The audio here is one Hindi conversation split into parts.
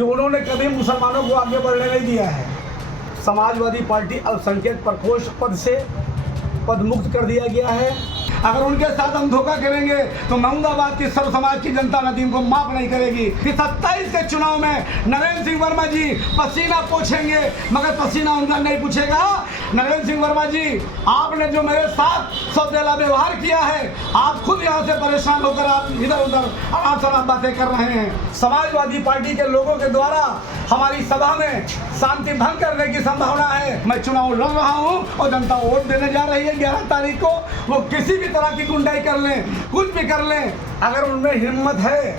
कि उन्होंने कभी मुसलमानों को आगे बढ़ने नहीं दिया है। समाजवादी पार्टी अल्पसंख्यक प्रकोष्ठ पद से पद मुक्त कर दिया गया है। अगर उनके साथ हम धोखा करेंगे तो महमूदाबाद की सर्व समाज की जनता नदीम को माफ नहीं करेगी। कि 27 के चुनाव में नरेंद्र सिंह वर्मा जी पसीना पोंछेंगे मगर पसीना उनका नहीं पूछेगा। नरेंद्र सिंह वर्मा जी, आपने जो मेरे साथ सौदेला व्यवहार किया है, आप खुद यहाँ से परेशान होकर आप इधर उधर अनाप बातें कर रहे हैं। समाजवादी पार्टी के लोगों के द्वारा हमारी सभा में शांति भंग करने की संभावना है। मैं चुनाव लड़ रहा हूँ और जनता वोट देने जा रही है 11 तारीख को। वो किसी भी तरह की गुंडाई कर लें, कुछ भी कर लें, अगर उनमें हिम्मत है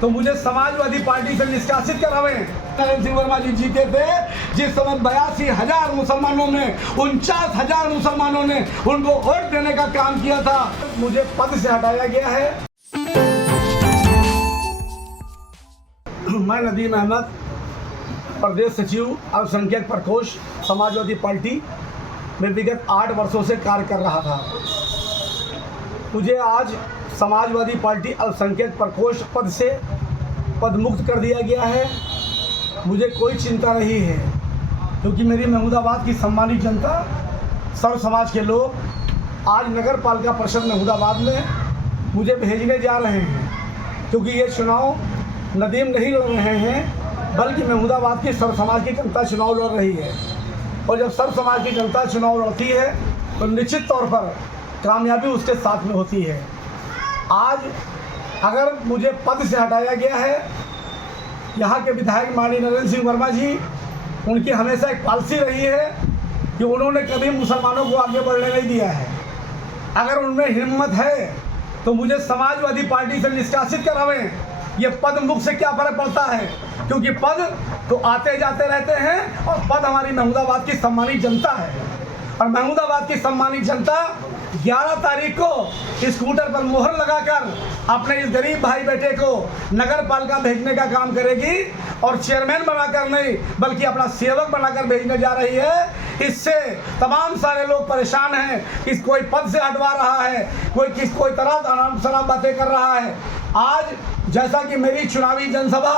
तो मुझे समाजवादी पार्टी से निष्कासित करावें। नरेंद्र सिंह वर्मा जी जीते थे जिस समय 82,000 मुसलमानों में 49,000 मुसलमानों ने उनको वोट देने का काम किया था। मुझे पद से हटाया गया है। मैं नदीम अहमद, प्रदेश सचिव अल्पसंख्यक प्रकोष्ठ समाजवादी पार्टी में विगत 8 वर्षों से कार्य कर रहा था। मुझे आज समाजवादी पार्टी अल्पसंख्यक प्रकोष्ठ पद से पद मुक्त कर दिया गया है। मुझे कोई चिंता नहीं है क्योंकि मेरी महमूदाबाद की सम्मानित जनता, सर्व समाज के लोग आज नगर पालिका परिषद महमूदाबाद में मुझे भेजने जा रहे हैं क्योंकि ये चुनाव नदीम नहीं लड़ रहे हैं बल्कि महमूदाबाद की सर्व समाज की जनता चुनाव लड़ रही है। और जब सर्व समाज की जनता चुनाव लड़ती है तो निश्चित तौर पर कामयाबी उसके साथ में होती है। आज अगर मुझे पद से हटाया गया है, यहाँ के विधायक माननीय नरेंद्र सिंह वर्मा जी, उनकी हमेशा एक पॉलिसी रही है कि उन्होंने कभी मुसलमानों को आगे बढ़ने नहीं दिया है। अगर उनमें हिम्मत है तो मुझे समाजवादी पार्टी से निष्कासित करावें। ये पद मुक्त से क्या फर्क पड़ता है, क्योंकि पद तो आते जाते रहते हैं और पद हमारी महमूदाबाद की सम्मानित जनता है। और महमूदाबाद की सम्मानित जनता 11 तारीख को स्कूटर पर मोहर लगाकर अपने इस गरीब भाई बेटे को नगर पालिका भेजने का काम करेगी और चेयरमैन बनाकर नहीं बल्कि अपना सेवक बनाकर भेजने जा रही है। इससे तमाम सारे लोग परेशान हैं कि कोई पद से हटवा रहा है, कोई तरह अनाप शनाप बातें कर रहा है। आज जैसा कि मेरी चुनावी जनसभा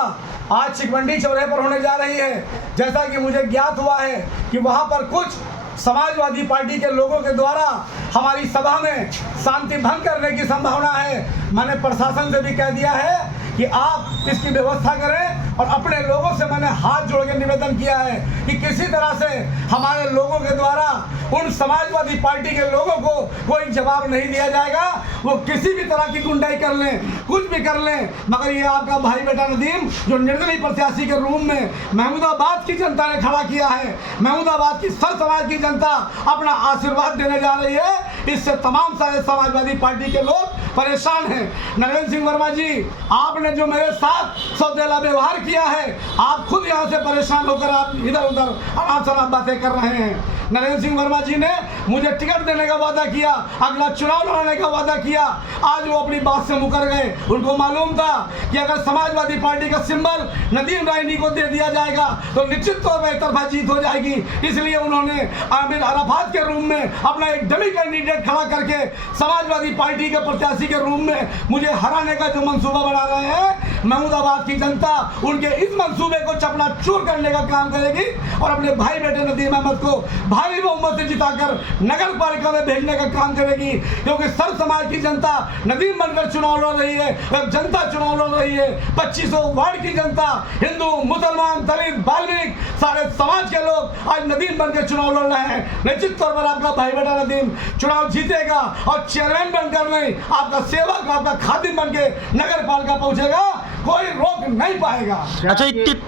आज चिकमंडी चौराहे पर होने जा रही है, जैसा कि मुझे ज्ञात हुआ है कि वहाँ पर कुछ समाजवादी पार्टी के लोगों के द्वारा हमारी सभा में शांति भंग करने की संभावना है। मैंने प्रशासन से भी कह दिया है कि आप इसकी व्यवस्था करें और अपने लोगों से मैंने हाथ जोड़ के निवेदन किया है कि किसी तरह से हमारे लोगों के द्वारा उन समाजवादी पार्टी के लोगों को कोई जवाब नहीं दिया जाएगा। वो किसी भी तरह की गुंडाई कर लें, कुछ भी कर लें, मगर ये आपका भाई बेटा नदीम जो निर्दलीय प्रत्याशी के रूप में महमूदाबाद की जनता ने खड़ा किया है, महमूदाबाद की सर्व समाज की जनता अपना आशीर्वाद देने जा रही है। इससे तमाम सारे समाजवादी पार्टी के लोग परेशान हैं। नरेंद्र सिंह वर्मा जी, आपने जो मेरे साथ सौदेला व्यवहार किया है, आप खुद यहाँ से परेशान होकर आप इधर उधर अनाप शनाप बातें कर रहे हैं। नरेंद्र सिंह वर्मा जी ने मुझे टिकट देने का वादा किया, अगला चुनाव लड़ने का वादा किया, आज वो अपनी बात से मुकर गए। उनको मालूम था कि अगर समाजवादी पार्टी का सिंबल नदीम रायनी को दे दिया जाएगा तो निश्चित तौर पर तरफा जीत हो जाएगी। इसलिए उन्होंने आमिर अराफात के रूप में अपना एक डमी कैंडिडेट खड़ा करके समाजवादी पार्टी के प्रत्याशी के रूप में मुझे हराने का जो मंसूबा बना रहे हैं, महमूदाबाद की जनता उनके इस मंसूबे को चकनाचूर करने का काम करेगी और अपने भाई बेटे नदीम अहमद को भारी बहुमत से जिताकर नगर पालिका में भेजने का काम करेगी। क्योंकि सर्व समाज की जनता नदीम बनकर चुनाव लड़ रही है, जनता चुनाव लड़ रही है। 2500 वार्ड की जनता, हिंदू, मुसलमान, दलित, बाल्मीक, सारे समाज के लोग आज नदीम बनकर चुनाव लड़ रहे हैं। निश्चित तौर पर आपका भाई बेटा नदीम चुनाव जीतेगा और चेयरमैन बनकर नहीं, आपका सेवक, आपका खादिम बनके नगर पालिका पहुंचेगा, कोई रोक नहीं पाएगा। अच्छा,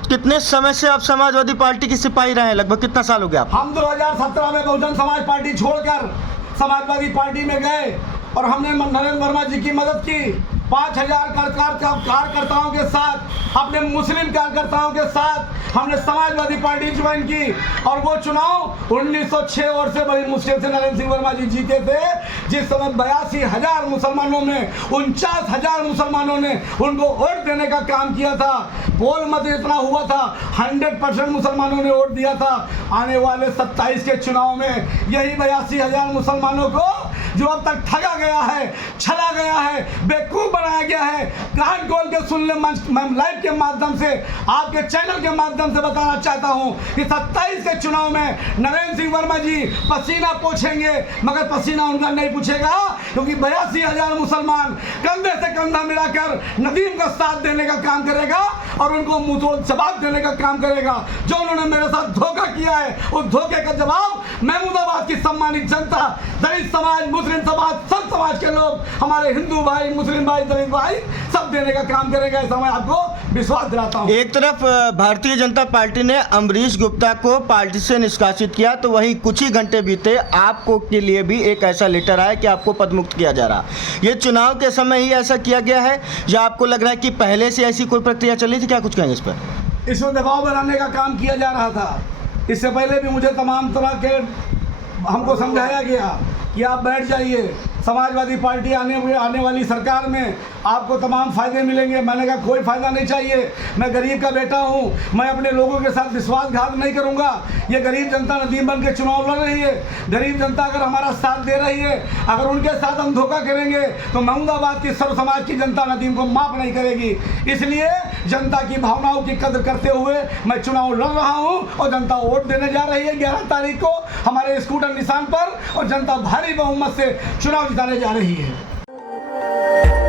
कितने समय से आप समाजवादी पार्टी की सिपाही रहे हैं? लगभग कितना साल हो गया आप? हम 2017 में बहुजन समाज पार्टी छोड़कर समाजवादी पार्टी में गए और हमने नरेंद्र वर्मा जी की मदद की। 5000 कार्यकर्ताओं के साथ, अपने मुस्लिम कार्यकर्ताओं के साथ हमने समाजवादी पार्टी ज्वाइन की और वो चुनाव 1906 और से बड़ी मुश्किल से नरेंद्र सिंह वर्मा जी जीते थे। जिस समय 82,000 मुसलमानों में 49,000 मुसलमानों ने उनको वोट देने का काम किया था। पोल मत इतना हुआ था, 100% मुसलमानों ने वोट दिया था। आने वाले 27 के चुनाव में यही 82,000 मुसलमानों को जो अब तक ठगा गया है, छला गया है, बेवकूफ़ बनाया गया है, कान खोल के सुन ले। मैं लाइव के माध्यम से, आपके चैनल के माध्यम से बताना चाहता हूं कि 27 के चुनाव में नरेंद्र सिंह वर्मा जी पसीना पोंछेंगे, मगर पसीना उनका नहीं पूछेगा, क्योंकि 82,000 मुसलमान कंधे से कंधा मिलाकर नदीम का साथ देने का काम करेगा और उनको मुंहतोड़ जवाब देने का काम करेगा। जो उन्होंने मेरे साथ धोखा किया है, उस धोखे का जवाब महमूदाबाद की सम्मानित जनता, दलित समाज, मुस्लिम समाज, सब समाज के लोग, हमारे हिंदू भाई, मुस्लिम भाई, दलित भाई, सब देने का काम करेगा। ऐसा मैं आपको विश्वास दिलाता हूँ। एक तरफ भारतीय जनता पार्टी ने अमरीश गुप्ता को पार्टी से निष्कासित किया, तो वहीं कुछ ही घंटे बीते आपको के लिए भी एक ऐसा लेटर आया कि आपको पदमुक्त किया जा रहा। ये चुनाव के समय ही ऐसा किया गया है या आपको लग रहा है कि पहले से ऐसी कोई प्रक्रिया चली थी? क्या कुछ कहेंगे इस पर? इसमें दबाव बनाने का काम किया जा रहा था। इससे पहले भी मुझे तमाम तरह के हमको समझाया गया कि आप बैठ जाइए, समाजवादी पार्टी आने वाली सरकार में आपको तमाम फ़ायदे मिलेंगे। मैंने कहा कोई फ़ायदा नहीं चाहिए, मैं गरीब का बेटा हूँ, मैं अपने लोगों के साथ विश्वासघात नहीं करूँगा। ये गरीब जनता नदीम बन के चुनाव लड़ रही है, गरीब जनता अगर हमारा साथ दे रही है, अगर उनके साथ हम धोखा करेंगे तो महमूदाबाद की सर्व समाज की जनता नदीम को माफ़ नहीं करेगी। इसलिए जनता की भावनाओं की कदर करते हुए मैं चुनाव लड़ रहा हूँ और जनता वोट देने जा रही है 11 तारीख को हमारे स्कूटर निशान पर, और जनता भारी बहुमत से चुनाव जिताने जा रही है।